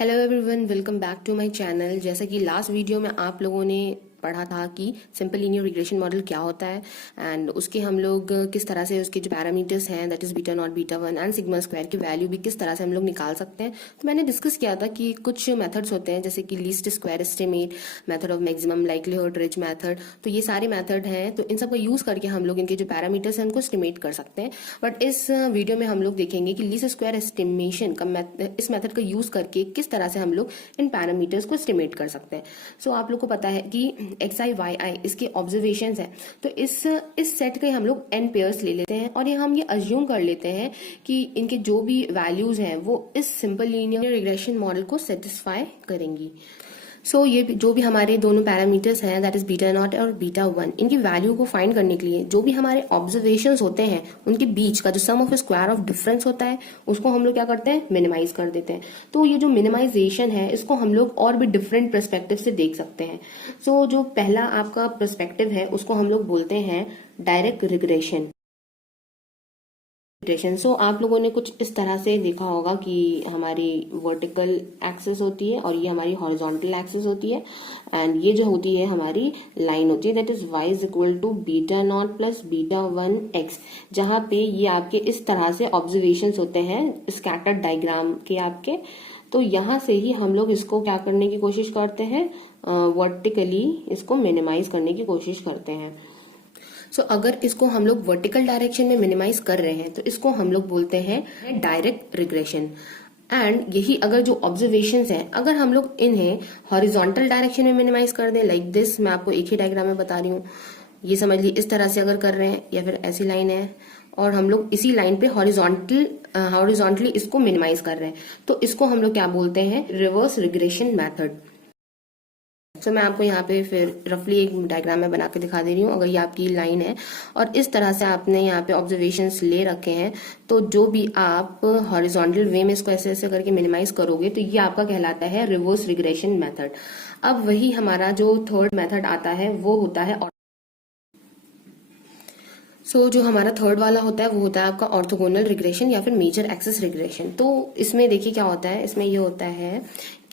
Hello everyone, welcome back to my channel. जैसा कि last video में आप लोगों ने पढ़ा था कि सिंपल लीनियर रिग्रेशन मॉडल क्या होता है एंड उसके हम लोग किस तरह से उसके जो पैरामीटर्स हैं that is beta not beta one and sigma square की वैल्यू भी किस तरह से हम लोग निकाल सकते हैं। तो मैंने डिस्कस किया था कि कुछ मेथड्स होते हैं जैसे कि least square estimate, method of maximum likelihood, rich method. तो ये सारे मेथड हैं, तो इन सब का यूज करके हम लोग इनके जो पैरामीटर्स हैं उनको एस्टिमेट कर सकते हैं। बट इस वीडियो में हम लोग देखेंगे कि लीस्ट स्क्वायर एस्टिमेशन का इस मेथड का यूज करके किस तरह से हम लोग इन पैरामीटर्स को एस्टिमेट कर सकते हैं। सो आप लोग को पता है कि एक्स आई वाई आई इसके ऑब्जर्वेशंस हैं, तो इस सेट के हम लोग एन पेयर्स ले लेते हैं और हम ये अज्यूम कर लेते हैं कि इनके जो भी वैल्यूज हैं वो इस सिंपल लीनियर रिग्रेशन मॉडल को सेटिस्फाई करेंगी। सो ये जो भी हमारे दोनों पैरामीटर्स हैं दैट इज बीटा नॉट और बीटा वन, इनकी वैल्यू को फाइंड करने के लिए जो भी हमारे ऑब्जर्वेशंस होते हैं उनके बीच का जो सम ऑफ स्क्वायर ऑफ डिफरेंस होता है उसको हम लोग क्या करते हैं, मिनिमाइज कर देते हैं। तो ये जो मिनिमाइजेशन है इसको हम लोग और भी डिफरेंट पर्सपेक्टिव से देख सकते हैं। सो जो पहला आपका पर्सपेक्टिव है उसको हम लोग बोलते हैं डायरेक्ट रिग्रेशन। सो आप लोगों ने कुछ इस तरह से देखा होगा कि हमारी वर्टिकल एक्सिस होती है और ये हमारी हॉरिजॉन्टल एक्सिस होती है एंड ये जो होती है हमारी लाइन होती है that is y is equal to beta not plus beta one x, जहां पे ये आपके इस तरह से ऑब्जर्वेशंस होते हैं स्कैटर्ड डायग्राम के आपके। तो यहां से ही हम लोग इसको क्या करने की कोशिश करते हैं, वर्टिकली इसको मिनिमाइज करने की कोशिश करते हैं। सो अगर इसको हम लोग वर्टिकल डायरेक्शन में मिनिमाइज कर रहे हैं तो इसको हम लोग बोलते हैं डायरेक्ट रिग्रेशन। एंड यही अगर जो ऑब्जर्वेशंस हैं अगर हम लोग इन्हें हॉरिजॉन्टल डायरेक्शन में मिनिमाइज कर दें लाइक दिस, मैं आपको एक ही डायग्राम में बता रही हूँ, ये समझ ली इस तरह से अगर कर रहे हैं या फिर ऐसी लाइन है और हम लोग इसी लाइन पे हॉरिजॉन्टली इसको मिनिमाइज कर रहे हैं, तो इसको हम लोग क्या बोलते हैं, रिवर्स रिग्रेशन मैथड। तो मैं आपको यहाँ पे फिर रफली एक डायग्राम में बना के दिखा दे रही हूँ। अगर ये आपकी लाइन है और इस तरह से आपने यहाँ पे ऑब्जर्वेशंस ले रखे हैं, तो जो भी आप हॉरिजॉन्टल वे में इसको ऐसे ऐसे करके मिनिमाइज करोगे तो ये आपका कहलाता है रिवर्स रिग्रेशन मेथड। अब वही हमारा जो थर्ड मेथड आता है वो होता है जो हमारा थर्ड वाला होता है वो होता है आपका ऑर्थोगोनल रिग्रेशन या फिर मेजर एक्सिस रिग्रेशन। तो इसमें देखिए क्या होता है, इसमें ये होता है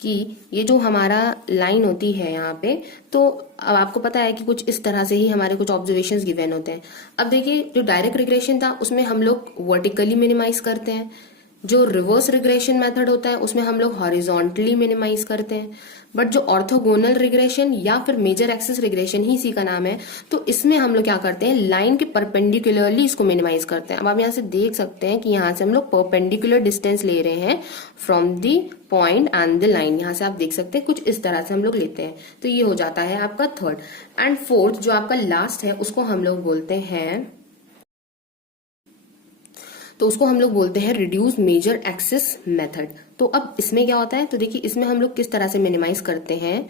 कि ये जो हमारा लाइन होती है यहाँ पे, तो अब आपको पता है कि कुछ इस तरह से ही हमारे कुछ ऑब्जर्वेशंस गिवन होते हैं। अब देखिए जो डायरेक्ट रिग्रेशन था उसमें हम लोग वर्टिकली मिनिमाइज करते हैं, जो रिवर्स रिग्रेशन मेथड होता है उसमें हम लोग हॉरिजॉन्टली मिनिमाइज करते हैं। बट जो ऑर्थोगोनल रिग्रेशन या फिर मेजर एक्सिस रिग्रेशन ही इसी का नाम है, तो इसमें हम लोग क्या करते हैं, लाइन के परपेंडिकुलरली इसको मिनिमाइज करते हैं। अब आप यहाँ से देख सकते हैं कि यहाँ से हम लोग परपेंडिकुलर डिस्टेंस ले रहे हैं from the point and the line. यहाँ से आप देख सकते हैं कुछ इस तरह से हम लोग लेते हैं, तो ये हो जाता है आपका थर्ड। एंड फोर्थ जो आपका लास्ट है उसको हम लोग बोलते हैं, तो उसको हम लोग बोलते हैं रिड्यूस मेजर एक्सिस मेथड। तो अब इसमें क्या होता है, तो देखिए इसमें हम लोग किस तरह से मिनिमाइज करते हैं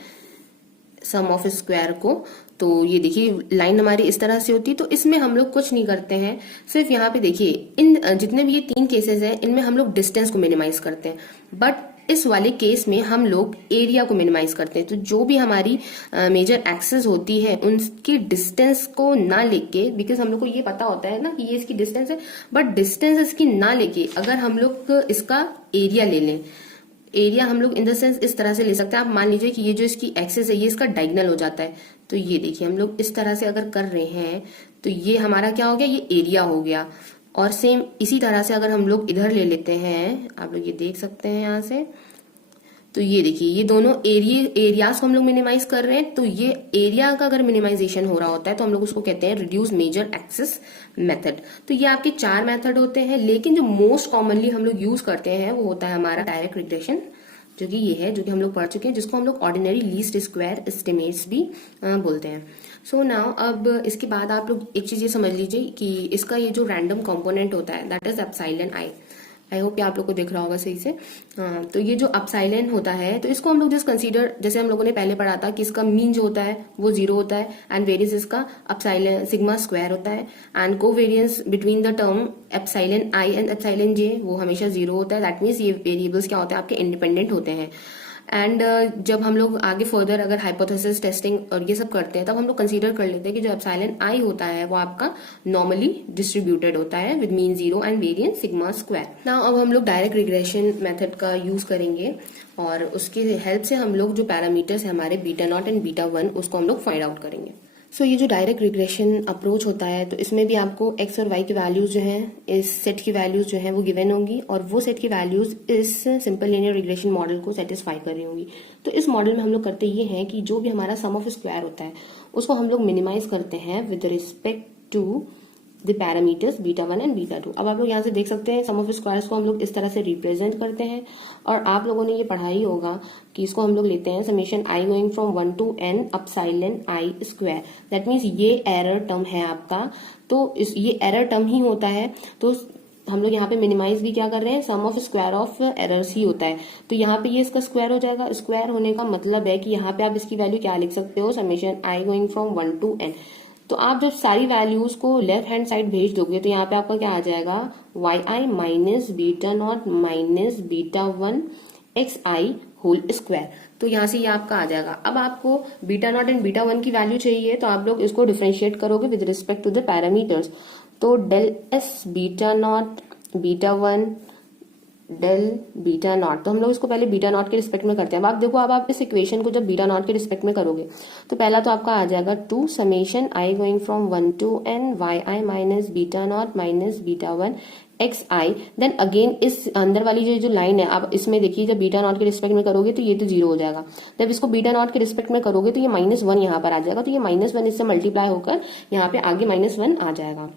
सम ऑफ स्क्वायर को। तो ये देखिए लाइन हमारी इस तरह से होती है, तो इसमें हम लोग कुछ नहीं करते हैं, सिर्फ यहाँ पे देखिए इन जितने भी ये तीन केसेस हैं इनमें हम लोग डिस्टेंस को मिनिमाइज करते हैं, बट इस वाले केस में हम लोग एरिया को मिनिमाइज करते हैं। तो जो भी हमारी मेजर एक्सेस होती है उनकी डिस्टेंस को ना लेके, बिकॉज हम लोग को ये पता होता है ना कि ये इसकी डिस्टेंस है, बट डिस्टेंस इसकी ना लेके अगर हम लोग इसका एरिया ले लें, एरिया हम लोग इन द सेंस इस तरह से ले सकते हैं। आप मान लीजिए कि ये जो इसकी एक्सेस है ये इसका डायगोनल हो जाता है, तो ये देखिए हम लोग इस तरह से अगर कर रहे हैं तो ये हमारा क्या हो गया, ये एरिया हो गया। और सेम इसी तरह से अगर हम लोग इधर ले लेते हैं, आप लोग ये देख सकते हैं यहाँ से, तो ये देखिए ये दोनों एरियाज को हम लोग मिनिमाइज कर रहे हैं। तो ये एरिया का अगर मिनिमाइजेशन हो रहा होता है तो हम लोग उसको कहते हैं रिड्यूस मेजर एक्सिस मेथड। तो ये आपके चार मेथड होते हैं, लेकिन जो मोस्ट कॉमनली हम लोग यूज करते हैं वो होता है हमारा डायरेक्ट रिग्रेशन, जो कि ये है, जो कि हम लोग पढ़ चुके हैं, जिसको हम लोग ऑर्डिनरी लीस्ट स्क्वायर एस्टिमेट्स भी बोलते हैं। सो नाउ अब इसके बाद आप लोग एक चीज ये समझ लीजिए कि इसका ये जो रैंडम कंपोनेंट होता है that is epsilon I hope कि आप लोग को दिख रहा होगा सही से। तो ये जो एप्सिलॉन होता है तो इसको हम लोग जस्ट कंसीडर, जैसे हम लोगों ने पहले पढ़ा था कि इसका मीन जो होता है वो 0 होता है एंड वेरियंस इसका एप्सिलॉन सिग्मा स्क्वायर होता है and covariance between the term epsilon i and epsilon j वो हमेशा 0 होता है। दैट मीन्स ये वेरिएबल्स क्या होते हैं, आपके इंडिपेंडेंट होते हैं। एंड जब हम लोग आगे फर्दर अगर हाइपोथेसिस टेस्टिंग और ये सब करते हैं तब हम लोग कंसीडर कर लेते हैं कि जो एप्सिलॉन आई होता है वो आपका नॉर्मली डिस्ट्रीब्यूटेड होता है with mean zero and variance sigma square. Now अब हम लोग डायरेक्ट रिग्रेशन मेथड का यूज करेंगे और उसकी हेल्प से हम लोग जो पैरामीटर्स है हमारे beta not and beta one उसको हम लोग फाइंड आउट करेंगे। सो ये जो डायरेक्ट रिग्रेशन अप्रोच होता है तो इसमें भी आपको एक्स और वाई की वैल्यूज जो हैं इस सेट की वैल्यूज जो हैं वो गिवन होंगी और वो सेट की वैल्यूज इस सिंपल लीनियर रिग्रेशन मॉडल को सेटिस्फाई कर रही होंगी। तो इस मॉडल में हम लोग करते ये हैं कि जो भी हमारा सम ऑफ स्क्वायर होता है उसको हम लोग मिनिमाइज करते हैं with respect to the parameters beta one and beta two. अब आप लोग यहाँ से देख सकते हैं सम ऑफ स्क्वायर्स को हम लोग इस तरह से रिप्रेजेंट करते हैं और आप लोगों ने ये पढ़ा ही होगा कि इसको हम लोग लेते हैं summation i going from 1 to n epsilon I square. That means ये एरर टर्म है आपका, तो ये एरर टर्म ही होता है। तो हम लोग यहाँ पे मिनिमाइज भी क्या कर रहे हैं, सम ऑफ स्क्वायर ऑफ एरर्स ही होता है। तो यहाँ पे ये इसका स्क्वायर हो जाएगा। स्क्वायर होने का मतलब है कि यहाँ पे आप इसकी वैल्यू क्या लिख सकते हो, summation i going from 1 to n। तो आप जब सारी वैल्यूज को लेफ्ट हैंड साइड भेज दोगे तो यहाँ पे आपका क्या आ जाएगा, y i minus beta not minus beta one x i whole square. तो यहाँ से ये आपका आ जाएगा। अब आपको beta not and beta one की वैल्यू चाहिए तो आप लोग इसको डिफरेंशिएट करोगे with respect to the parameters. तो del S beta not beta one del beta naught, तो हम लोग इसको पहले बीटा नॉट के रिस्पेक्ट में करते हैं। अब आप देखो, अब आप इस इक्वेशन को जब बीटा नॉट के रिस्पेक्ट में करोगे तो पहला तो आपका आ जाएगा 2 summation i going from 1 to n y i minus beta not minus beta one x i. Then again इस अंदर वाली जो लाइन है आप इसमें देखिए, जब बीटा नॉट के रिस्पेक्ट में करोगे तो ये तो जीरो हो जाएगा। जब इसको बीटा नॉट के रिस्पेक्ट में करोगे तो ये -1 यहाँ पर आ जाएगा। तो ये -1 इससे मल्टीप्लाई होकर यहाँ पे आगे -1 आ जाएगा।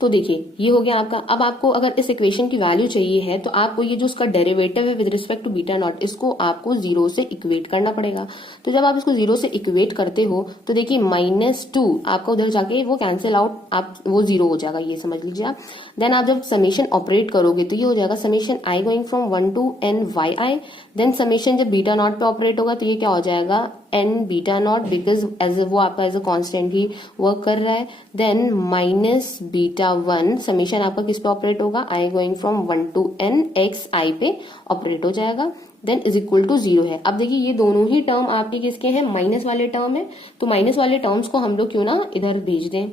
तो देखिए ये हो गया आपका। अब आपको अगर इस इक्वेशन की वैल्यू चाहिए है तो आपको ये जो उसका डेरिवेटिव है with respect to beta not इसको आपको जीरो से इक्वेट करना पड़ेगा। तो जब आप इसको जीरो से इक्वेट करते हो तो देखिए -2 आपका उधर जाके वो कैंसिल आउट, आप वो जीरो हो जाएगा, ये समझ लीजिए आप। देन आप जब समेशन ऑपरेट करोगे तो ये हो जाएगा summation i going from 1 to n y i. Then summation जब बीटा नॉट पे ऑपरेट होगा तो ये क्या हो जाएगा, n beta naught, because as वो आपका एज अ कांस्टेंट ही वर्क कर रहा है। Then minus beta one summation आपका किस पे ऑपरेट होगा, i going from 1 to n x i पे ऑपरेट हो जाएगा। Then is equal to zero है। अब देखिए ये दोनों ही टर्म आपके किसके हैं, माइनस वाले टर्म है। तो माइनस वाले टर्म्स को हम लोग क्यों ना इधर भेज दें।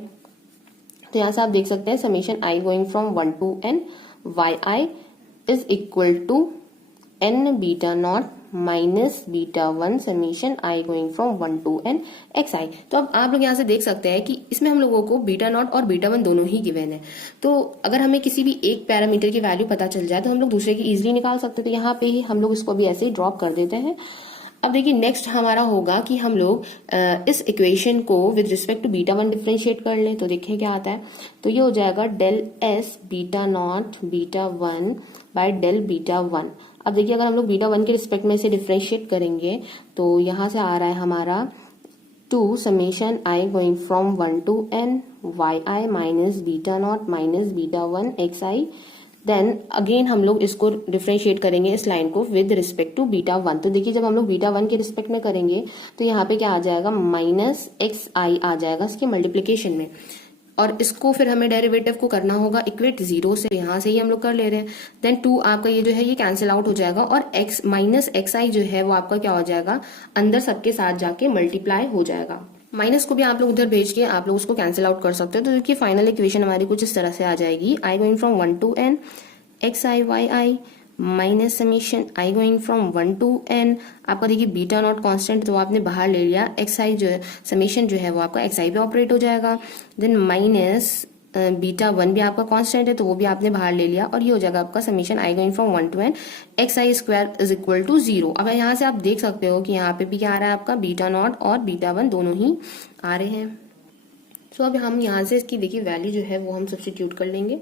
तो यहाँ से आप देख सकते हैं summation i going from 1 to n y i is equal to n beta not minus beta one summation i going from 1 to n x i. तो अब आप लोग यहाँ से देख सकते हैं कि इसमें हम लोगों को बीटा नॉट और बीटा वन दोनों ही गिवन है। तो अगर हमें किसी भी एक पैरामीटर की वैल्यू पता चल जाए तो हम लोग दूसरे की इजीली निकाल सकते हैं। तो यहाँ पे ही हम लोग इसको भी ऐसे ही ड्रॉप कर देते हैं। अब देखिए नेक्स्ट हमारा होगा कि हम लोग इस इक्वेशन को with respect to beta one differentiate कर लें। तो देखिए क्या आता है, तो ये हो जाएगा del S beta not beta one by del beta one. अब देखिए अगर हम लोग बीटा वन के रिस्पेक्ट में इसे डिफ्रेंशिएट करेंगे तो यहाँ से आ रहा है हमारा 2 summation i going from 1 to n y i minus beta not minus beta one x i. Then again हम लोग इसको डिफ्रेंशिएट करेंगे इस लाइन को with respect to beta one. तो देखिए जब हम लोग बीटा वन के रिस्पेक्ट में करेंगे तो यहाँ पे क्या आ जाएगा, माइनस एक्स आई आ जाएगा इसके मल्टीप्लीकेशन में। और इसको फिर हमें डेरिवेटिव को करना होगा इक्वेट जीरो से, यहाँ से ही हम लोग कर ले रहे हैं। देन 2 आपका ये जो है ये कैंसिल आउट हो जाएगा और x माइनस एक्स आई जो है वो आपका क्या हो जाएगा, अंदर सबके साथ जाके मल्टीप्लाई हो जाएगा। माइनस को भी आप लोग उधर भेज के आप लोग उसको कैंसिल आउट कर सकते हो। तो देखिए फाइनल इक्वेशन हमारी कुछ इस तरह से आ जाएगी, i going from 1 to n x i y i minus summation i going from 1 to n। आपका देखिए बीटा नॉट कांस्टेंट तो आपने बाहर ले लिया, एक्स आई जो है समेशन जो है वो आपका एक्स आई पे ऑपरेट हो जाएगा। देन माइनस बीटा वन भी आपका कांस्टेंट है तो वो भी आपने बाहर ले लिया और ये हो जाएगा आपका summation i going from 1 to n x i square is equal to zero. अब यहाँ से आप देख सकते हो कि यहाँ पे भी क्या आ रहा है आपका, बीटा नॉट और बीटा वन दोनों ही आ रहे हैं। सो अब हम यहाँ से इसकी देखिए वैल्यू जो है वो हम सब्स्टिट्यूट कर लेंगे।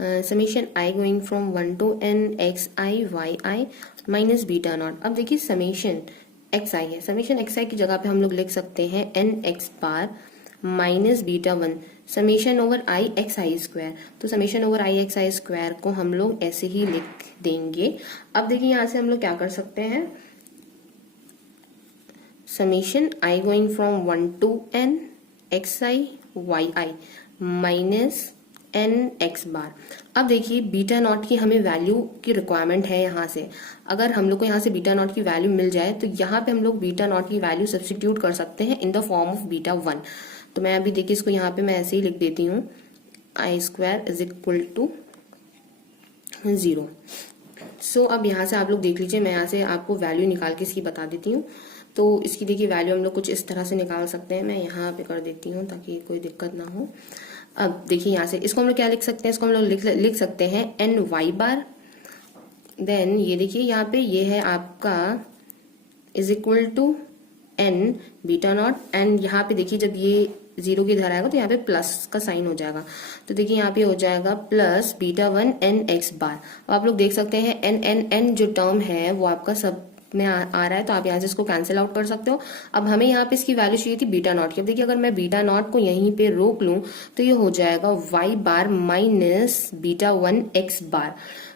Summation i going from 1 to n x i y i minus beta not. अब देखिए समेशन एक्स आई है, समेशन एक्स आई की जगह पे हम लोग लिख सकते हैं n x bar minus beta one summation over i x i square. तो summation over i x i square को हम लोग ऐसे ही लिख देंगे। अब देखिए यहाँ से हम लोग क्या कर सकते हैं, summation i going from 1 to n x i y i minus n x bar. अब देखिए बीटा नॉट की हमें वैल्यू की रिक्वायरमेंट है यहाँ से। अगर हम लोग को यहाँ से बीटा नॉट की वैल्यू मिल जाए तो यहाँ पे हम लोग बीटा नॉट की वैल्यू सब्स्टिट्यूट कर सकते हैं in the form of beta one. तो मैं अभी देखिए इसको यहाँ पे मैं ऐसे ही लिख देती हूँ, आई स्क्वायर इज इक्वल टू 0। सो अब यहाँ से आप लोग देख लीजिए, मैं यहाँ से आपको वैल्यू निकाल के इसकी बता देती हूँ। तो इसकी देखिए वैल्यू हम लोग कुछ इस तरह से निकाल सकते हैं, मैं यहाँ पे कर देती हूँ ताकि कोई दिक्कत ना हो। अब देखिए यहाँ से इसको हम लोग क्या लिख सकते हैं, इसको हम लोग लिख सकते हैं एन वाई बार। देन ये देखिए यहाँ पे ये है आपका is equal to n beta not, and यहाँ पे देखिए जब ये 0 की इधर आएगा तो यहाँ पे प्लस का साइन हो जाएगा। तो देखिए यहाँ पे हो जाएगा plus beta one n x bar. अब आप लोग देख सकते हैं एन एन एन जो टर्म है वो आपका सब में आ रहा है, तो आप यहाँ से इसको कैंसिल आउट कर सकते हो। अब हमें यहाँ पे इसकी वैल्यू चाहिए थी बीटा नॉट की। अब देखिए अगर मैं बीटा नॉट को यहीं पे रोक लूं तो ये हो जाएगा Y bar minus beta one x बार।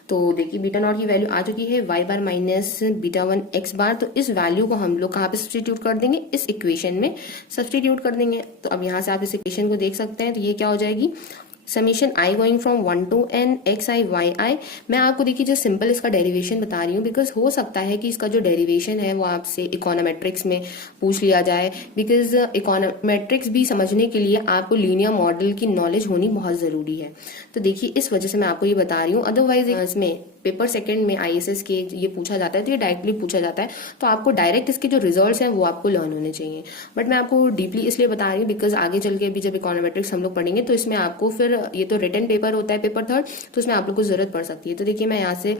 तो देखिए बीटा नॉट की वैल्यू आ चुकी है Y bar minus beta one x बार। तो इस वैल्यू को हम लोग कहाँ पे सब्स्टिट्यूट कर देंगे, इस इक्वेशन में सब्स्टिट्यूट कर देंगे। तो अब यहाँ से आप इस इक्वेशन को देख सकते हैं, तो ये क्या हो जाएगी, summation i going from 1 to n x i y i. मैं आपको देखिए जो सिंपल इसका डेरिवेशन बता रही हूँ, बिकॉज हो सकता है कि इसका जो डेरिवेशन है वो आपसे इकोनोमेट्रिक्स में पूछ लिया जाए, बिकॉज इकोनोमेट्रिक्स भी समझने के लिए आपको लीनियर मॉडल की नॉलेज होनी बहुत जरूरी है। तो देखिए इस वजह से मैं आपको ये बता रही हूँ, अदरवाइज इसमें पेपर सेकंड में आईएसएस के ये पूछा जाता है तो ये डायरेक्टली पूछा जाता है, तो आपको डायरेक्ट इसके जो रिजल्ट्स हैं वो आपको लर्न होने चाहिए। बट मैं आपको डीपली इसलिए बता रही हूँ बिकॉज आगे चल के भी जब इकोनोमेट्रिक्स हम लोग पढ़ेंगे तो इसमें आपको फिर ये तो रिटन पेपर होता है पेपर थर्ड, तो उसमें आप लोग को जरूरत पड़ सकती है। तो देखिए मैं यहाँ से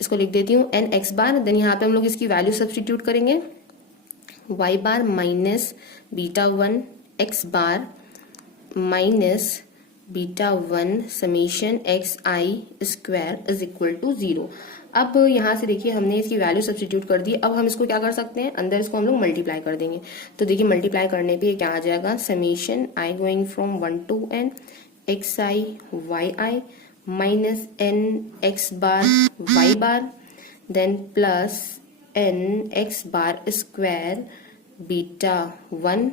इसको लिख देती हूँ एन एक्स बार, देन यहाँ पे हम लोग इसकी वैल्यू सब्स्टिट्यूट करेंगे y bar minus beta one x bar minus beta one summation x i square is equal to 0। अब यहाँ से देखिए हमने इसकी वैल्यू सब्स्टिट्यूट कर दी। अब हम इसको क्या कर सकते हैं, अंदर इसको हम लोग मल्टीप्लाई कर देंगे। तो देखिए मल्टीप्लाई करने पे क्या आ जाएगा, summation i going from 1 to n x i y i minus n x bar y bar then plus n x bar square beta one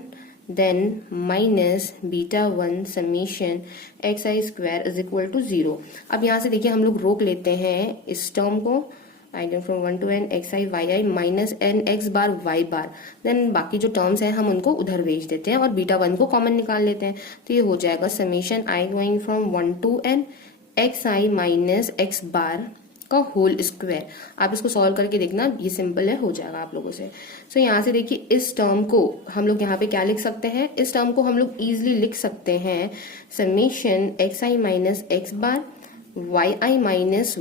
then minus beta one summation x i square is equal to 0। अब यहाँ से देखिए हम लोग रोक लेते हैं इस टर्म को, i going from 1 to n x i y i minus n x bar y bar, then बाकी जो टर्म्स हैं हम उनको उधर भेज देते हैं और बीटा वन को कॉमन निकाल लेते हैं। तो ये हो जाएगा summation i going from 1 to n x i minus x bar का होल स्क्वायर। आप इसको सॉल्व करके देखना, ये सिंपल है, हो जाएगा आप लोगों से। सो यहाँ से देखिए इस टर्म को हम लोग यहाँ पे क्या लिख सकते हैं, इस टर्म को हम लोग इजिली लिख सकते हैं summation x i minus x bar Y i minus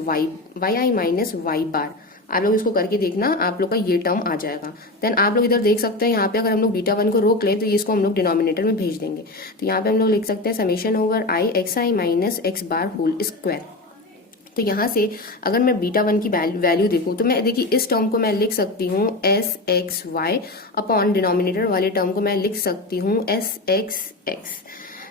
Y बार। आप लोग इसको करके देखना, आप लोग का ये टर्म आ जाएगा। देन आप लोग इधर देख सकते हैं यहाँ पे अगर हम लोग बीटा वन को रोक ले तो ये इसको हम लोग डिनोमिनेटर में भेज देंगे। तो यहाँ पे हम लोग लिख सकते हैं summation over i x i minus x bar whole square. तो यहाँ से अगर मैं बीटा वन की वैल्यू देखूं तो मैं देखिए इस टर्म को मैं लिख सकती हूँ S x y upon denominator वाले टर्म को मैं लिख सकती हूँ एस एक्स एक्स।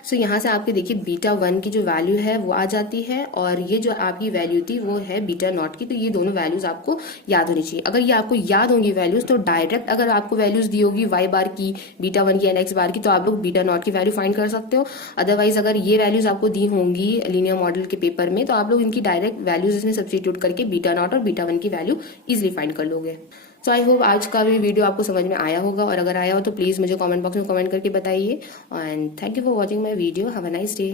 सो यहाँ से आपके देखिए बीटा वन की जो वैल्यू है वो आ जाती है और ये जो आपकी वैल्यू थी वो है बीटा नॉट की। तो ये दोनों वैल्यूज आपको याद होनी चाहिए। अगर ये आपको याद होंगी वैल्यूज तो डायरेक्ट अगर आपको वैल्यूज दी होगी वाई बार की, बीटा वन की एंड एक्स बार की, तो आप लोग बीटा नॉट की वैल्यू फाइंड कर सकते हो। अदरवाइज अगर ये वैल्यूज आपको दी होंगी लीनियर मॉडल के पेपर में तो आप लोग इनकी डायरेक्ट वैल्यूज इसमें सब्स्टिट्यूट करके बीटा नॉट और बीटा वन की वैल्यू इजिली फाइंड कर लोगे। सो आई होप आज का भी वीडियो आपको समझ में आया होगा, और अगर आया हो तो प्लीज मुझे कमेंट बॉक्स में कमेंट करके बताइए। And thank you for watching my video. Have a nice day.